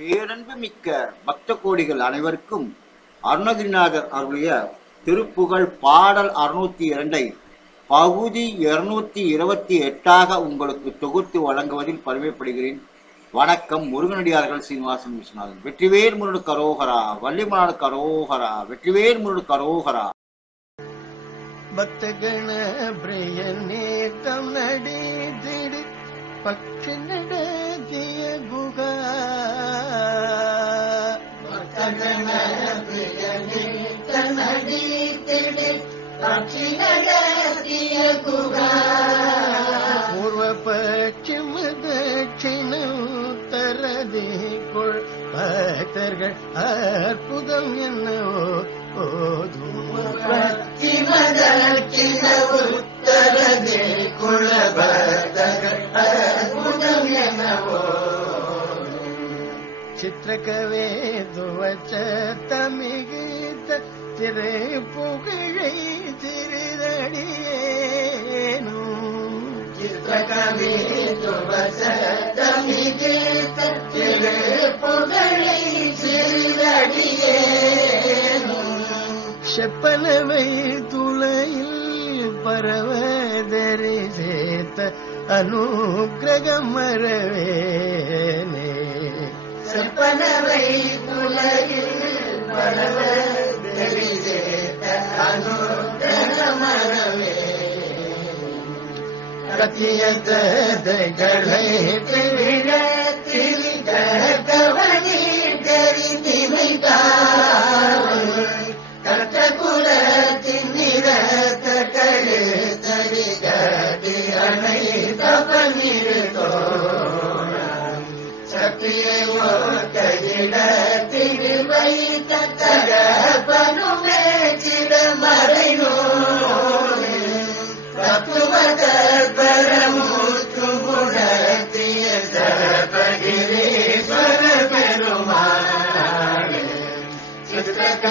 பேரன்பு மிக்க பக்த கோடிகள் அனைவருக்கும் அருணகிரிநாதர் அருளிய திருப்புகழ் பாடல் அறுநூத்தி இரண்டை பகுதி இருநூத்தி இருபத்தி எட்டாக உங்களுக்கு தொகுத்து வழங்குவதில் பெருமைப்படுகிறேன். வணக்கம் முருகனடியார்கள் சீனிவாசன் விஸ்வநாதன். வெற்றிவேல் முருடு கரோகரா வள்ளிமலாடு கரோகரா வெற்றிவேல் முருடு கரோகரா. பக்தகண பிரியனே தம் நடி திடு பக்ஷி நடத்திய குகா പൂർവ പശ്ചിമ ദക്ഷിണ ഉത്തരദിക്കുൾ ഭക്തർക്ക് അർബുദം എന്നോ ഓതും പശ്ചിമ ദക്ഷിണ சித்திரகவே துவச்ச தமிகித்த திரை புகழை திருதடியேனும் சித்திரகவே துவச்ச தமிகித்த திரை புகழை சிறிதடியேனும் செப்பனவை துளையில் பரவதரி சேத்த அனுகிரகம் மறவேனே கத்தியத்தை விழ கவனி கட்ட குலத்தின் நிறத்த கழுத்தடி கட்டி அணை தப்பனிருத்தோ சக்தியை கையிட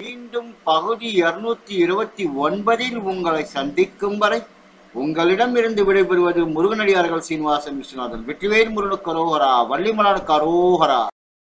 மீண்டும் பகுதி இருநூத்தி இருபத்தி ஒன்பதில் உங்களை சந்திக்கும் வரை உங்களிடமிருந்து விடைபெறுவது முருகனடியார்கள் சீனிவாசன் விஸ்வநாதன். வெற்றிவேல் முருகனுக்கு அரோகரா வள்ளிமலனுக்கு அரோகரா.